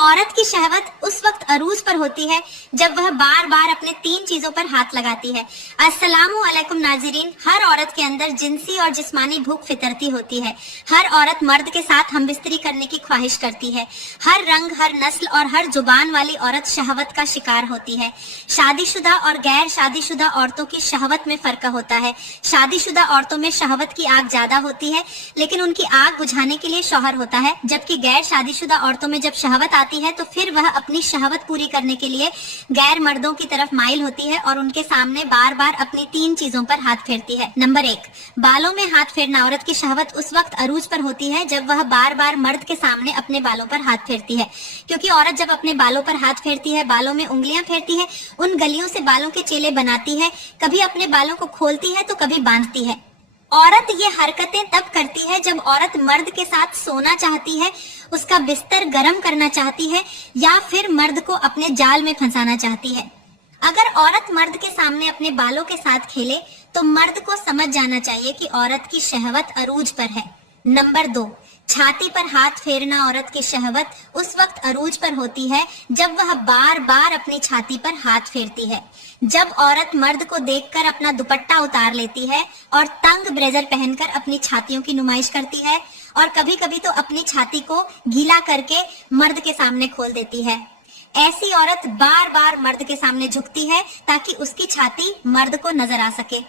औरत की शहवत उस वक्त अरूज पर होती है जब वह बार बार अपने 3 चीजों पर हाथ लगाती है। अस्सलामु अलैकुम नाज़रीन, हर औरत के अंदर जिनसी और जिस्मानी भूख फितरती होती है। हर औरत मर्द के साथ हमबिस्तरी करने की ख्वाहिश करती है। हर रंग, हर नस्ल और हर जुबान वाली औरत शहवत का शिकार होती है। शादीशुदा और गैर शादीशुदा औरतों की शहवत में फर्क होता है। शादीशुदा औरतों में शहवत की आग ज्यादा होती है, लेकिन उनकी आग बुझाने के लिए शौहर होता है, जबकि गैर शादीशुदा औरतों में जब शहवत आती है तो फिर वह अपनी शहवत पूरी करने के लिए गैर मर्दों की तरफ माइल होती है और उनके सामने बार बार अपनी 3 चीजों पर हाथ फेरती है। नंबर 1, बालों में हाथ फेरना। औरत की शहवत उस वक्त अरूज पर होती है जब वह बार बार मर्द के सामने अपने बालों पर हाथ फेरती है, क्योंकि औरत जब अपने बालों पर हाथ फेरती है, बालों में उंगलियां फेरती है, उन गलियों से बालों के चेले बनाती है, कभी अपने बालों को खोलती है तो कभी बांधती है। औरत ये हरकतें तब करती है जब औरत मर्द के साथ सोना चाहती है, उसका बिस्तर गर्म करना चाहती है या फिर मर्द को अपने जाल में फंसाना चाहती है। अगर औरत मर्द के सामने अपने बालों के साथ खेले तो मर्द को समझ जाना चाहिए कि औरत की शहवत अरूज पर है। नंबर 2, छाती पर हाथ फेरना। औरत की शहवत उस वक्त अरूज पर होती है जब वह बार बार अपनी छाती पर हाथ फेरती है। जब औरत मर्द को देखकर अपना दुपट्टा उतार लेती है और तंग ब्लेजर पहनकर अपनी छातियों की नुमाइश करती है और कभी कभी तो अपनी छाती को गीला करके मर्द के सामने खोल देती है। ऐसी औरत बार बार मर्द के सामने झुकती है ताकि उसकी छाती मर्द को नजर आ सके।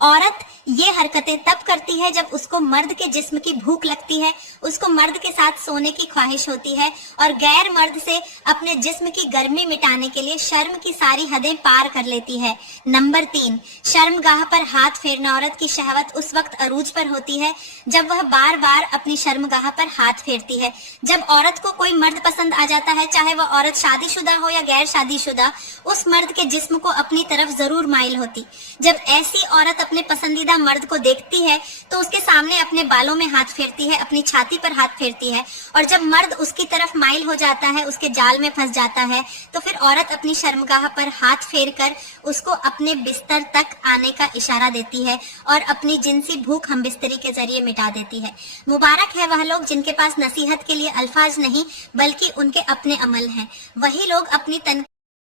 औरत ये हरकतें तब करती है जब उसको मर्द के जिस्म की भूख लगती है, उसको मर्द के साथ सोने की ख्वाहिश होती है और गैर मर्द से अपने जिस्म की गर्मी मिटाने के लिए शर्म की सारी हदें पार कर लेती है। नंबर 3, शर्मगाह पर हाथ फेरना। औरत की शहवत उस वक्त अरूज पर होती है जब वह बार बार अपनी शर्मगाह पर हाथ फेरती है। जब औरत को कोई मर्द पसंद आ जाता है, चाहे वह औरत शादीशुदा हो या गैर शादीशुदा, उस मर्द के जिस्म को अपनी तरफ जरूर माइल होती। जब ऐसी औरत अपने पसंदीदा मर्द को देखती है तो उसके सामने अपने बालों में हाथ फेरती है, अपनी छाती पर हाथ फेरती है और जब मर्द उसकी तरफ माइल हो जाता है, उसके जाल में फंस जाता है, तो फिर औरत अपनी शर्मगाह पर हाथ फेरकर उसको अपने बिस्तर तक आने का इशारा देती है और अपनी जिनसी भूख हम बिस्तरी के जरिए मिटा देती है। मुबारक है वह लोग जिनके पास नसीहत के लिए अल्फाज नहीं बल्कि उनके अपने अमल हैं। वही लोग अपनी